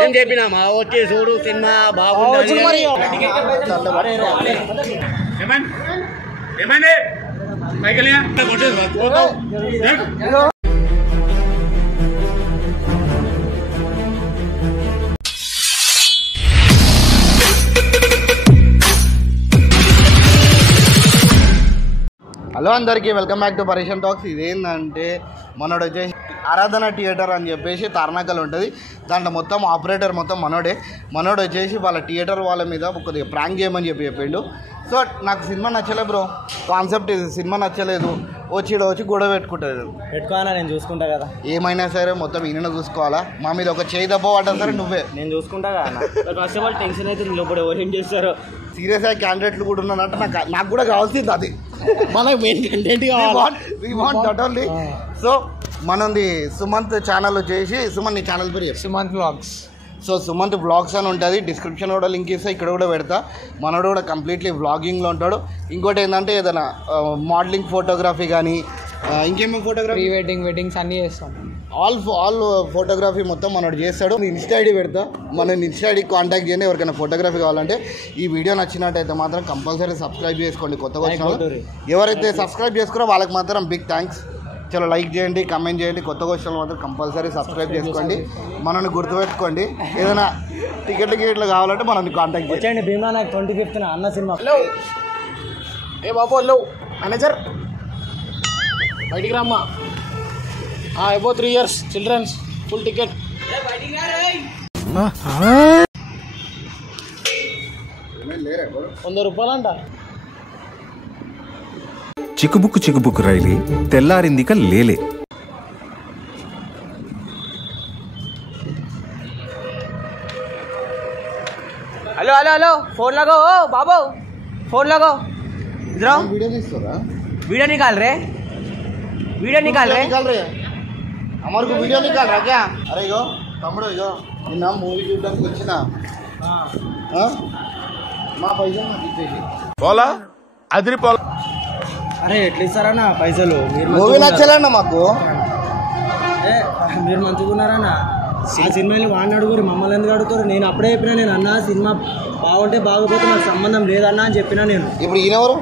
నేను చెప్పినామా వచ్చి చూడు సినిమా బాగుంది. ఏమైంది హలో అందరికీ వెల్కమ్ బ్యాక్ టు పరేషన్ టాక్స్. ఇదేంటంటే మనోడు వచ్చేసి ఆరాధన థియేటర్ అని చెప్పేసి తార్నాకల్ ఉంటుంది. దాంట్లో మొత్తం ఆపరేటర్ మొత్తం మనోడు వచ్చేసి వాళ్ళ థియేటర్ వాళ్ళ మీద కొద్దిగా ప్రాంక్ చేయమని చెప్పిండు. సో నాకు సినిమా నచ్చలేదు బ్రో, కాన్సెప్ట్ ఇది సినిమా నచ్చలేదు. వచ్చి గొడవ పెట్టుకోవాలా, నేను చూసుకుంటా కదా. ఏమైనా సరే మొత్తం ఈయన చూసుకోవాలా. మా మీద ఒక చేయి దెబ్బ పడ్డా సరే నువ్వే, నేను చూసుకుంటా కదా. ఫస్ట్ ఆఫ్ ఆల్ టెన్షన్ అయితే లోపల ఎవరు ఏం చేస్తారు. సీరియస్గా క్యాండిడేట్లు కూడా ఉన్నానంటే నాకు కూడా కావాల్సింది అది. మనకు మెయిన్ కంటెంట్ కావాలి. We want that only. So మనది సుమంత్ ఛానల్ వచ్చేసి, సుమంత్ నీ ఛానల్ పేరు Sumanth vlogs. So Sumanth vlogs అని ఉంటుంది. డిస్క్రిప్షన్ కూడా లింక్ ఇస్తే ఇక్కడ కూడా పెడతా. మనోడు కూడా కంప్లీట్లీ వ్లాగింగ్లో ఉంటాడు. ఇంకోటి ఏంటంటే ఏదైనా మోడలింగ్ ఫోటోగ్రఫీ కానీ ఇంకేమేమి ఫోటోగ్రఫీ, వెడ్డింగ్స్ అన్నీ చేస్తాం. ఆల్ ఫోటోగ్రఫీ మొత్తం మనోడు చేస్తాడు. ఇన్స్టా ఐడి పెడతా, మన ఇన్స్టా ఐడికి కాంటాక్ట్ చేయండి. ఎవరికైనా ఫోటోగ్రఫీ కావాలంటే. ఈ వీడియో నచ్చినట్టయితే మాత్రం కంపల్సరీ సబ్స్క్రైబ్ చేసుకోండి. కొత్తగా వచ్చిన ఎవరైతే సబ్స్క్రైబ్ చేసుకున్నారో వాళ్ళకి మాత్రం బిగ్ థ్యాంక్స్. చలో లైక్ చేయండి, కమెంట్ చేయండి. కొత్తగా వచ్చిన మాత్రం కంపల్సరీ సబ్స్క్రైబ్ చేసుకోండి. మనల్ని గుర్తుపెట్టుకోండి. ఏదైనా టికెట్లు కావాలంటే మనల్ని కాంటాక్ట్ చేయండి. భీమా నాకు 25th అన్న సినిమా. ఏ బాబు హలో మేనేజర్ బయటికి రమ్మా. Above 3 years children's full ticket. 100 రూపాయలంట. చిక్కుబుక్కు రైలి తెల్లారిందిక లేలే. హలో హలో హలో फोन लगो बाबू, फोन लगो. इधर आओ. वीडियो निकाल रहे हमारे को वीडियो निकाल रहा क्या? अरे इगो तमड़ो इगो నిన్న మూవీ చూడడానికి వచ్చిన మా పైసలు నాకు ఇచ్చేసి పోలా అదిరిపోలా. అరే ఎట్లా ఇస్తారన్నా పైసలు? మూవీ నచ్చలేనా మాకు? మీరు మంచుకున్నారన్నా. ఆ సినిమాని వాడిని అడుగురు, మమ్మల్ని ఎందుకు అడుగుతారు? నేను అప్పుడే చెప్పినా, నేను అన్నా సినిమా బాగుంటే బాగోపోతే నాకు సంబంధం లేదన్నా అని చెప్పినా. నేను ఇప్పుడు ఈయనెవరు?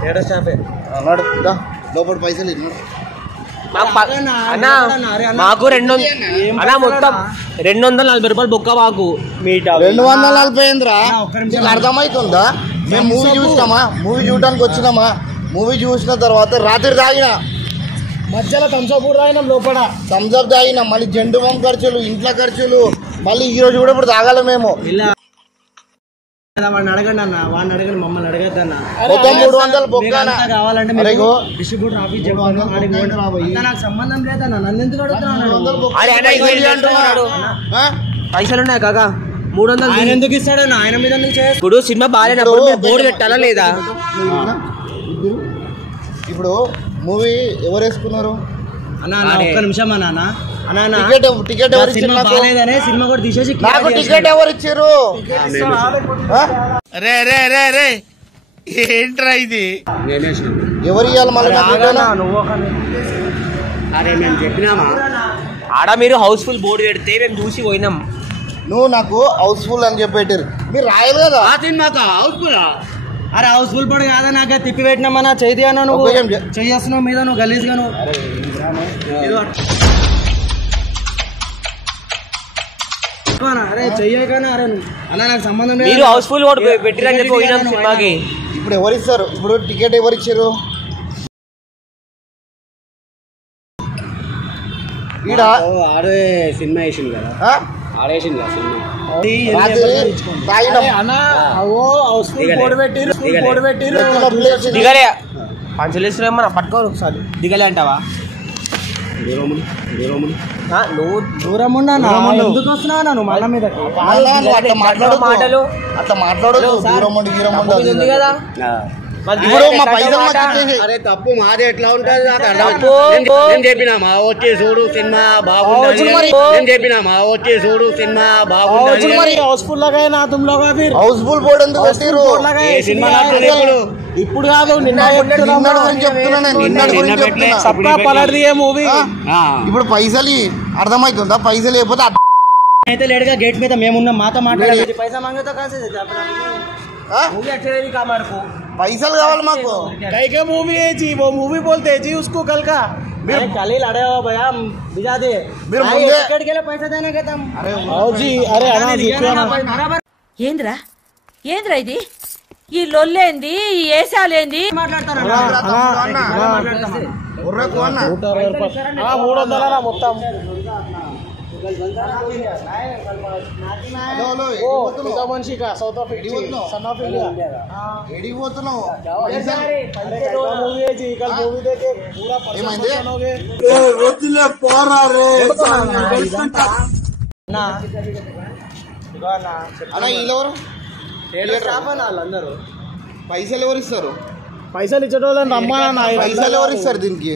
థియేటర్ స్టాఫే అన్నాడు. లోపల పైసలు ఇన్నాడు. మాకు 240 రూపాయలు బొక్క. మాకు 240 ఏంద్రా? అర్థమవుతుందా? మేము మూవీ చూసినామా? మూవీ చూడడానికి వచ్చినామా? మూవీ చూసిన తర్వాత రాత్రి తాగిన, మధ్యలో థమ్స్అప్ కూడా తాగినాం. లోపల థమ్స్అప్ తాగినాం, మళ్ళీ జెండు బాంబు ఖర్చులు, ఇంట్లో ఖర్చులు, మళ్ళీ ఈ రోజు కూడా ఇప్పుడు తాగాలి మేము. వాడిని అడగండి అన్న, వాడిని అడగండి, మమ్మల్ని అడగద్దు అన్న. 300 బొక్క కావాలంటే డిస్ట్రిబ్యూటర్ ఆఫీస్ చెప్పాను. నాకు సంబంధం లేదన్న, నన్ను ఎందుకు అడుగుతున్నాను? పైసలు ఉన్నాయి కాకా. 300 ఆయన ఎందుకు ఇస్తాడన్న? ఆయన మీద ఇప్పుడు సినిమా బాగాలేనప్పుడు బోర్డు పెట్టాలా లేదా? ఇప్పుడు మూవీ ఎవరు వేసుకున్నారు అన్న? ఒక్క నిమిషం అన్న. టికెట్ ఎవరు ఇచ్చారు? సినిమా కూడా తీసేసి నాకు టికెట్ ఎవరు ఇచ్చారు? ఏంట్రా ఇది? ఎవరు ఇవ్వాలి మళ్ళీ? అరే మేము చెప్పినామా ఆడ మీరు హౌస్ఫుల్ బోర్డు పెడితే మేము చూసి పోయినాం. నువ్వు నాకు హౌస్ఫుల్ అని చెప్పి పెట్టారు, మీరు రాయాలి కదా. సినిమాకా హౌస్ఫుల్? అరే హౌస్ఫుల్ బోర్డు కాదా? నాకే తిప్పి పెట్టినామన్నా. చేయి అన్నా, నువ్వు చేస్తున్నావు మీద, నువ్వు గలీజ్గా నువ్వు. అరే చెయ్యకనా? అరే అన్న నాకు సంబంధం లేదు. మీరు హౌస్ఫుల్ పెట్టిరని చెప్పి పోయినాం సినిమాకి. ఇప్పుడు ఎవరు ఇస్తారు? ఇప్పుడు టికెట్ ఎవరు ఇచ్చారు? ఈడ ఆడే సినిమా వేసింది కదా, ఆడేసింది కదా సినిమా. దిగలే పంచలేసిన పట్టుకోరు ఒకసారి. దిగలే అంటావా? నువ్వు దూరం ఉన్నా ఎందుకు వస్తున్నావు? నువ్వు మళ్ళా మీద మాటలు అట్లా మాట్లాడదు. ఉంది కదా ఇప్పుడు మా పైసలు మాకు ఇచ్చేసి. అరే తప్పు మాది ఎట్లా ఉంటుంది నాకు నేను చెప్పినా మా వచ్చి చూడు సినిమా బాగుంది నేను చెప్పినా మా వచ్చి చూడు సినిమా బాగుంది హౌస్ఫుల్ లగా తుమ్ లోగా ఫిర్ హౌస్ఫుల్ బోర్డు ఎందుకు పెట్టిర్రు? సినిమా ఇప్పుడు కాదు నిన్నటి గురించి చెప్తున్నా నేను, నిన్నటి గురించి చెప్తున్నా. సబ్కా పలట్ దియే మూవీ. ఇప్పుడు పైసలు అర్థమవుతుందా? పైసలు లేకపోతే అయితే లేడుగా గేట్ మీద మేమున్నాం మాతో మాట్లాడాలి పైసా మాంగేతో కాసే పైసలు కావాలి మాకు. क्या मूवी है जी वो मूवी बोलते हैं जी उसको कल का कल ही लड़े हो भैया भिजा दे टिकट के लिए पैसा देने के तुम जी अरे बराबर ఏంద్రా ఏంద్రా ఇది ఈ లొల్లేంది ఈ ఏసాలేంది మాట్లాడతారు మొత్తం మనిషి సౌత్ ఎడిపోతున్నావు అందరూ పైసలు ఎవరు ఇస్తారు? పైసలు ఇచ్చేటోళ్ళని రమ్మా పైసలు ఎవరు ఇస్తారు దీనికి?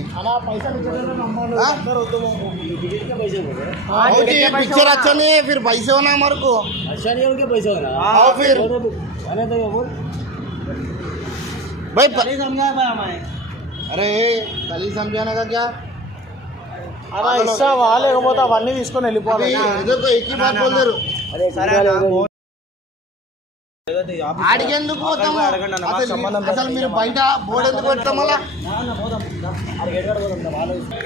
पिक्चर अच्छा नहीं है फिर पैसे होना हमारे को अच्छा नहीं उनके पैसे होना आओ फिर भाई समझा भाई हमारे अरे कल ही समझाने का क्या అలా ఇస్తా లేకపోతే అవన్నీ తీసుకొని వెళ్ళిపోవాలి देखो एक ही बात बोल दे ఆడికెందుకు పోతాము? అసలు మీరు బయట బోర్డు ఎందుకు పెడతాం? అలా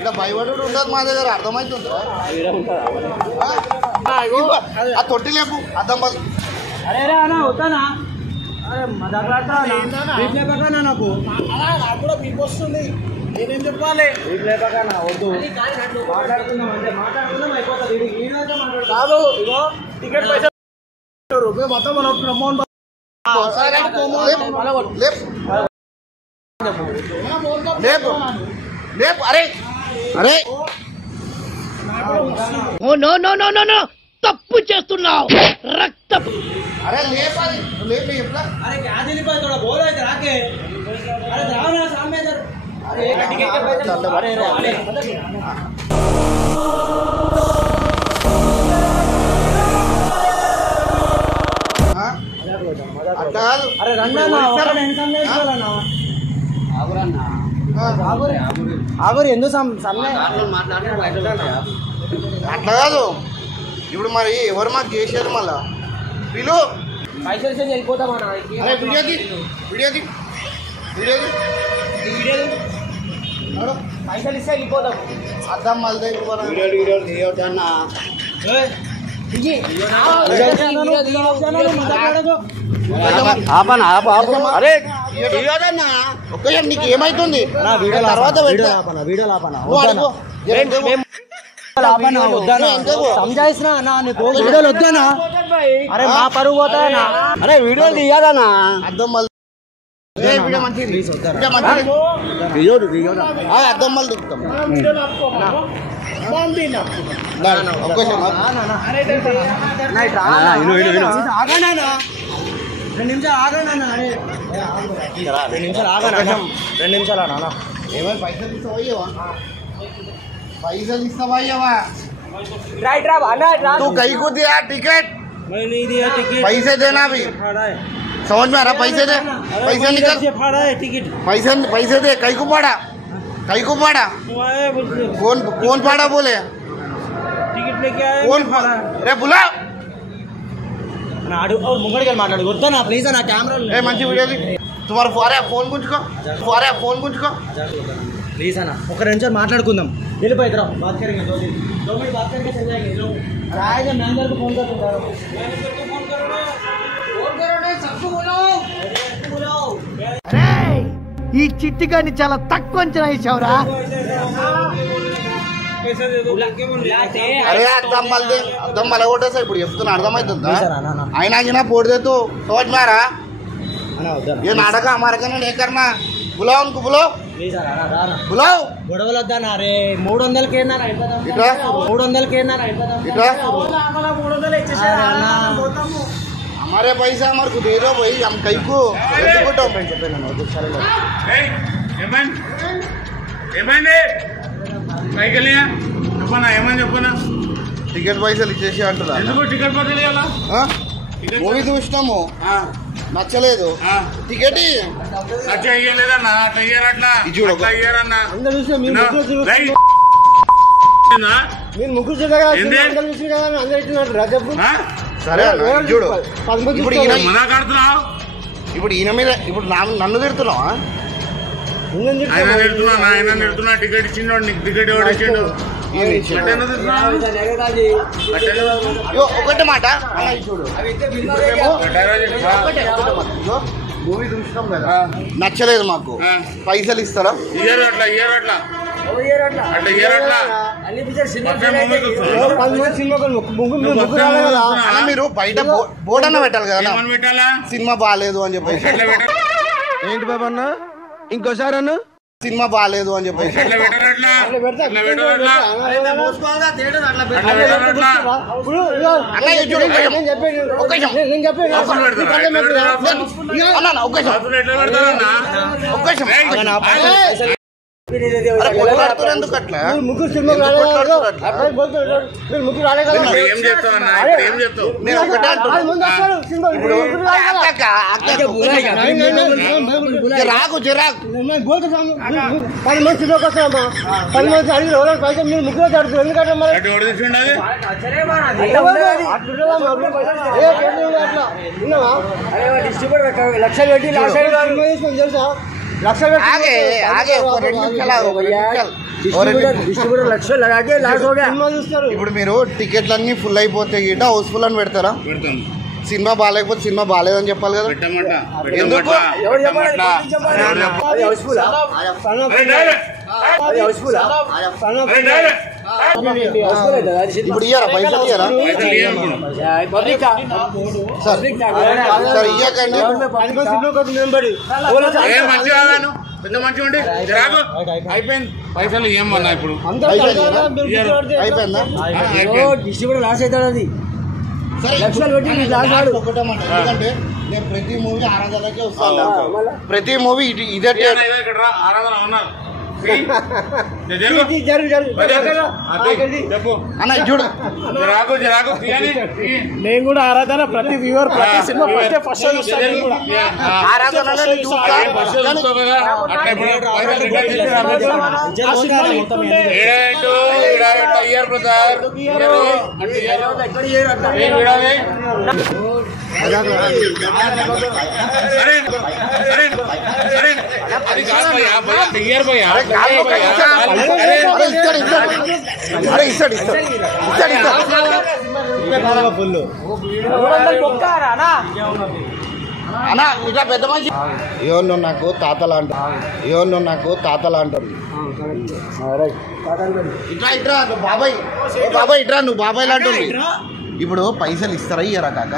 ఇలా భయపడు ఉండదు మా దగ్గర, అర్థమవుతుంది. ఆ తొట్టి లేపు అర్థం పది. అరే అన్నా వస్తానా? అరే నాకు నాకు కూడా మీకు వస్తుంది, నేనేం చెప్పాలి? వద్దు మాట్లాడుతున్నాం అంటే మాట్లాడుతున్నాం అయిపోతుంది కాదు. ఇగో టికెట్ పైసలు మొత్తం మనం అమౌంట్ లేపు. అరే అరే తప్పు చేస్తున్నావు రక్తం. అరే లేపాలి లేపు ఎట్లా? अरे क्या दिल पर थोड़ा बोलो इधर आके अरे जाओ ना सामने इधर अरे टिकट के पैसे अरे అట్లా కాదు. अरे रन्ना ना ఒకరనే ఎన్సం చేసుకోవాలన్నా ఆగురు ఎందుకు సమ్మె అట్లా కాదు. ఇప్పుడు మరి ఎవరు మాకు చేసేది మళ్ళా వీళ్ళు పైసలు ఇస్తే వెళ్ళిపోతామన్నా. అరే వీడియోది వీడియోది వీడియోది వీడియోది పైసలు ఇస్తే వెళ్ళిపోతాం. అర్థం మళ్ళీ అరే ఒక్క నీకు ఏమైతుంది తర్వాత సంజాయిస్తున్నా అన్న నీకు వీడియోలు వద్దానా? అరే మా పరువు పోతాయన్నా. అరే వీడియోలు తీయాలన్నా. అర్థం మళ్ళీ వీడియో మంచిది అర్థం మళ్ళీ దిగుతాం. రెండు నిమిషాలు ఆగండి అన్న. అరే 2 నిమిషాలు ఆగండి. 2 నిమిషాలు అన్న. ఏమైనా పైసలు ఇస్తావా? పైసలు ఇస్తావా? तू कहीं को दिया टिकट? मैं नहीं दिया टिकट. पैसे देना भी समझ में आ रहा? पैसे दे, पैसे निकल. फाड़ा है टिकट. पैसे दे. कहीं को पाड़ा? कहीं को पाड़ा? कौन पाड़ा बोले? टिकट लेके आए कौन पाड़ा? अरे बुला ముంగడికి మాట్లాడు వద్దా నా ప్లీజ్ నా కెమెరా మంచి వీడియో తుమారు ఫోన్ గుంచుకో ఫోన్ గుంచుకో ప్లీజ్ అన్న. ఒక 2 నిమిషాలు మాట్లాడుకుందాం. వెళ్ళిపోయి ఇద్దరం బాత్ కरेंगे 2 दिन 2 मिनट बात करके चल जाएंगे लोग. आएगा मैनेजर को फोन कर दूंगा. मैनेजर को फोन करो ना सबको बुलाओ. అరే ఈ చిట్టిగాని చాలా తక్కువ అంచనా వేసావురా. అరే అర్థం మళ్ళీ కొట్టేసా ఇప్పుడు చెప్తున్నా అర్థమవుతుందా? అయినా పోడదేతో समझ में आ रहा? ये नाटक हमारे का नहीं करना. बुलाओ उनको बुलाओ बुलाओ. గొడవలు వద్దానా? అరే 300 కేనారా అయిపోతాం. ఇట్లా 300 కేనారా అయిపోతాం. ఇట్లా 300 ఇచ్చేసారా? हमारे पैसा हमारे को दे दो भाई हम कई को టికెట్ పైసలు ఇచ్చేసి అంటున్నా మూవీ చూసినాము నచ్చలేదు టికెట్ సరే చూడు ఇప్పుడు ఈయన మీద ఇప్పుడు నన్ను తిడుతున్నావా టికెట్ ఇచ్చిండు నీకు టికెట్ ఎవరు ఇచ్చిండు ఒకటి మాట చూడు మూవీ చూసినాం కదా నచ్చలేదు మాకు పైసలు ఇస్తారా మీరు బయట బోర్డు అన్న పెట్టాలి కదా సినిమా బాగాలేదు అని చెప్పేసి ఏంటి బాబు అన్న ఇంకోసారి అన్న సినిమా బాగాలేదు అని చెప్పేసి ముగ్గురు సినిమా రాకు చిరాకు 10 మంది సినిమాకి వస్తామా 10 మంది అడిగి ఎవరైనా పైసా మీరు ముగ్గురు అడుగుతారు ఎందుకంటే లక్షలు పెట్టి తెలుసా ఇప్పుడు మీరు టికెట్లన్నీ ఫుల్ అయిపోతే గిట హౌస్ఫుల్ అని పెడతారా సినిమా బాగాలేకపోతే సినిమా బాగాలేదని చెప్పాలి కదా ఎందుకు ఇప్పుడు ఇయ్యారా పైసలు ఇయ్యారా సార్ ఇయ్యకండి అయిపోయింది పైసలు ఏమన్నా ఇప్పుడు అయిపోయిందా డిస్ట్రిబ్యూటర్ లాస్ అవుతాడు అది ఎందుకంటే నేను ప్రతి మూవీ ఆరాధనకే వస్తాను ప్రతి మూవీ ఇదే ఆరాధన ఉన్నారు అన్న చూడు నేను కూడా ఆరాధన ప్రతి వ్యూవర్ ప్రతి సినిమా అన్నా ఇట్లా పెద్ద మనిషి ఏమన్నా నాకు తాతలా అంటారు ఇట్లా ఇట్రా బాబాయ్ బాబాయ్ ఇట్రా నువ్వు బాబాయ్ లాంటి ఇప్పుడు పైసలు ఇస్తారా ఇయ్యరా కాక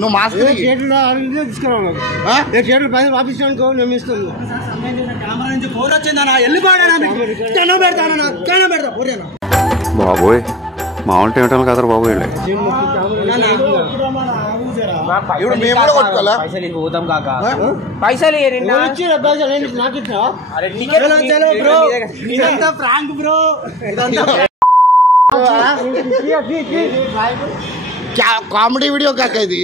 నువ్వు మాస్క్ తీసుకురావాలి పైసలు పంపించానుకో నేను ఇస్తాను ఫోన్ వచ్చిందన్నా వెళ్ళిపోయాను పెడతా బాబోయ్ మామూలు ఏమిటో కదరా బాబు వీళ్ళే ఇప్పుడు మేము కూడా కొట్టుకోవాలా పైసలు పోతాం కాక పైసలు నాకు ఇదంతా ఫ్రాంక్ బ్రో కామెడీ వీడియో కాక ఇది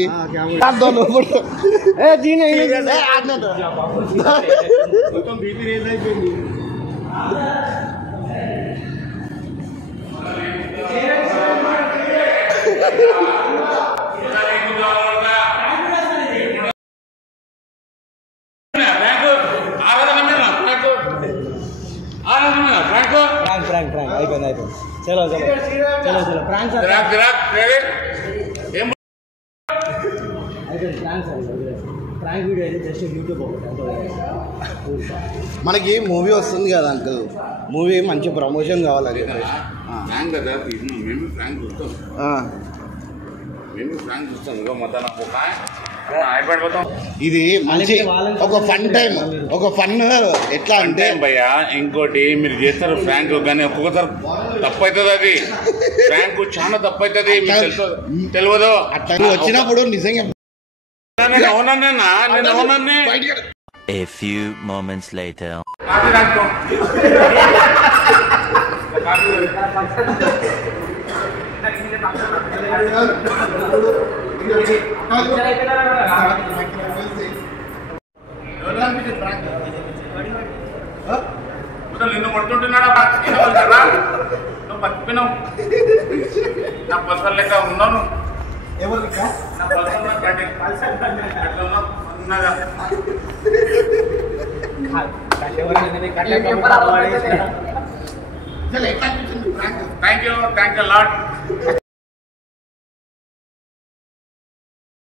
అయిపోయింది చలో ప్రాంక్ సార్ ప్రాంక్ వీడియో అయితే జస్ట్ యూట్యూబ్ మనకి మూవీ వస్తుంది కదా అంకుల్ మూవీ మంచి ప్రమోషన్ కావాలి ఇది మంచి ఒక ఫన్ టైం ఒక ఫన్ ఎట్లా అంటే భయ్యా ఇంకోటి మీరు చేస్తారు ఫ్రాంక్ కానీ ఒక్కొక్కసారి తప్పు అవుతుంది అది బ్యాంకు చాలా తప్పు అవుతుంది తెలియదు అట్లా వచ్చినప్పుడు నిజంగా నేను అవునన్నా నేను అవునన్నే A few moments later. Coffee తాగుతాం. నిన్ను కొడుతుంటున్నాడా నువ్వు బతికినావు నా పర్సనల్ లెక్క ఉన్నాను నా పర్సనల్ ఉన్నాగా థ్యాంక్ యూ లాట్